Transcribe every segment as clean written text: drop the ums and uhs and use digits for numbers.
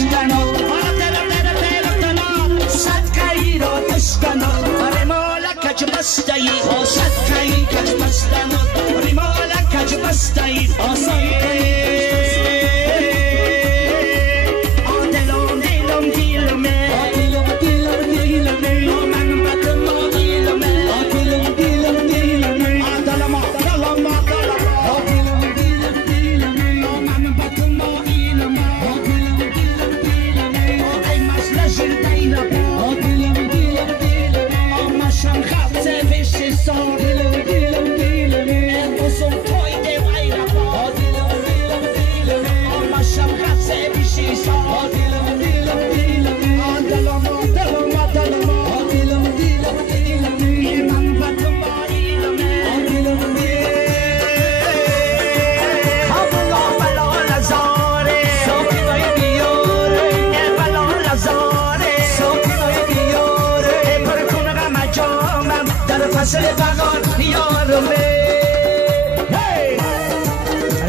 بشکنو صدقه‌ای را بشکنو ریمال کج بسته‌ای صدقه‌ای کج بستنو ریمال کج بسته‌ای فصل بغار یارمه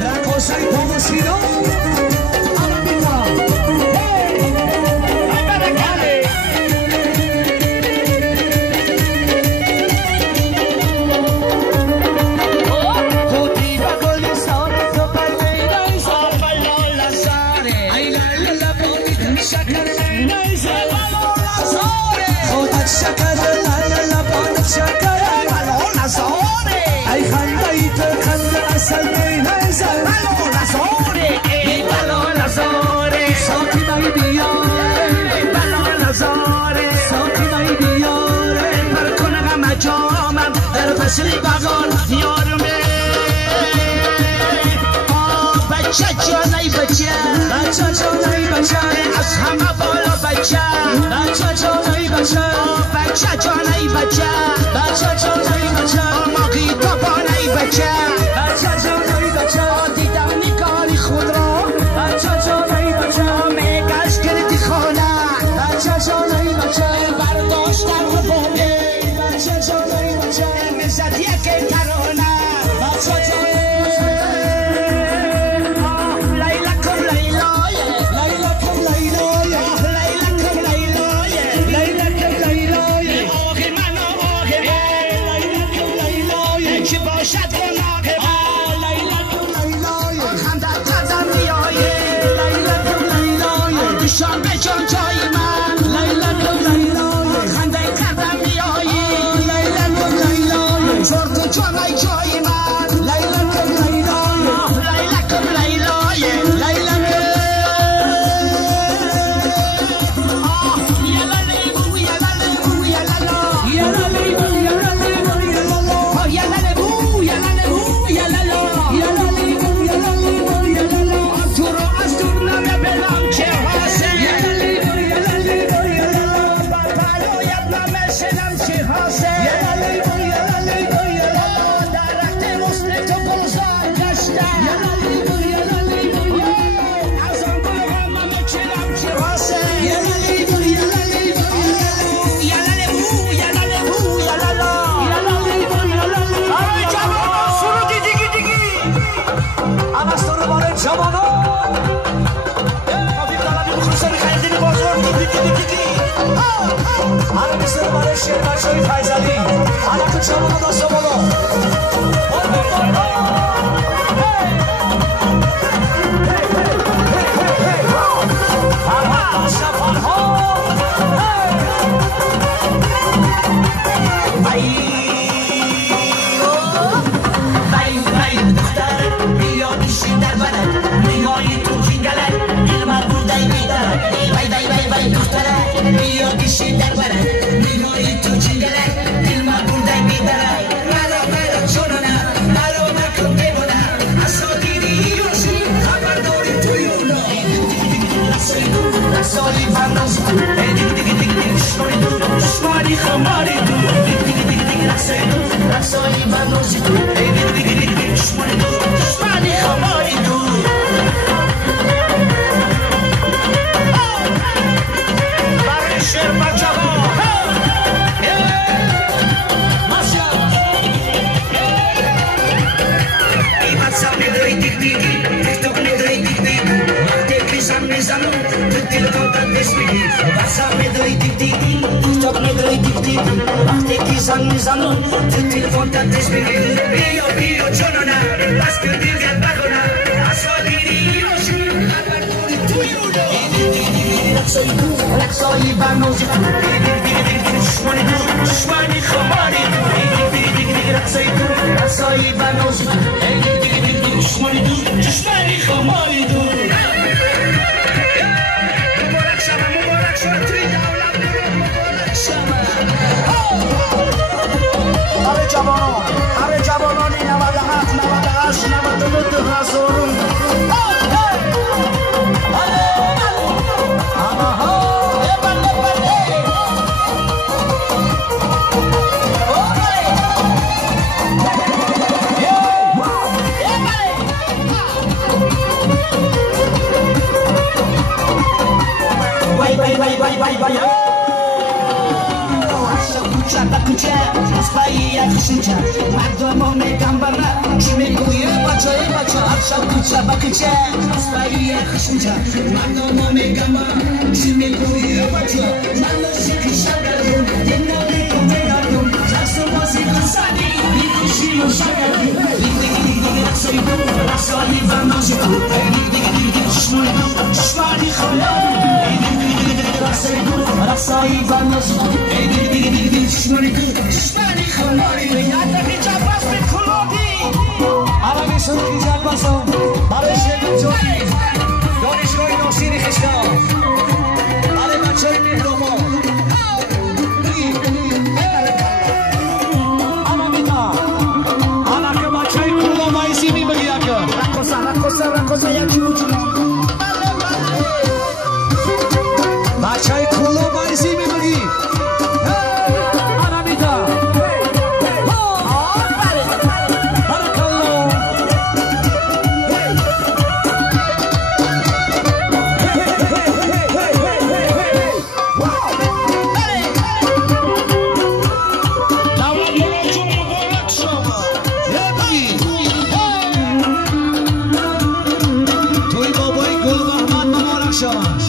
la cosa è come si no فصل بغار یارمه بچه جانای بچه جانای بچه از همه بالا بچه جانای بچه جانای بچه جانای بچه ماقی تابانای بچه جانای بچه دیدم نگاری خود را جانای بچه میگش کردی خانه جانای بچه برداشتم ربانه جانای بچه زدیه که ترانه شام جان جای من خنده کردم بیایی چرت جانای جای من لیلکم لیلای شیر بچه‌های فیضلی حالا که شما دست بالا میزنم تو دل تو دست میگی بسا میدوی دیگ دیگی تاک میدوی دیگ دیگی وقتی که زن میزنم تو دل تو دست میگی بیا بیا جانانه بس که دیل گل بکنه اصلا دیری روشی خبر کنی توی اونو رقصایی بنوزی دشمنی خماری رقصایی بنوزی دشمنی خماری مبارک شما توی دولت برو مبارک شما همه جوانانی 97 98 99 هزارون مردم میگم برا چی میگویه بچه عرشا کوچه اسپایی خشوچه مردم میگم برا چی میگویه بچه من شکی شگردون دینا بیکن بگردون جرسو بازی خسادی بیکشی و شگردون دیگه رقصایی برنازی دیگه دشمنی خماری رقصایی برنازی دیگه دشمنی خماری یادم جباس به کلودی عربی سرودی جباسم برای شیخ جوی دانشگاه ناصری خشتان برای بچه مهربان آمامیتا حالا که بچه کلو بایزی میبگی رقصه یکی وجود بچه کلو بایزی میبگی Sean.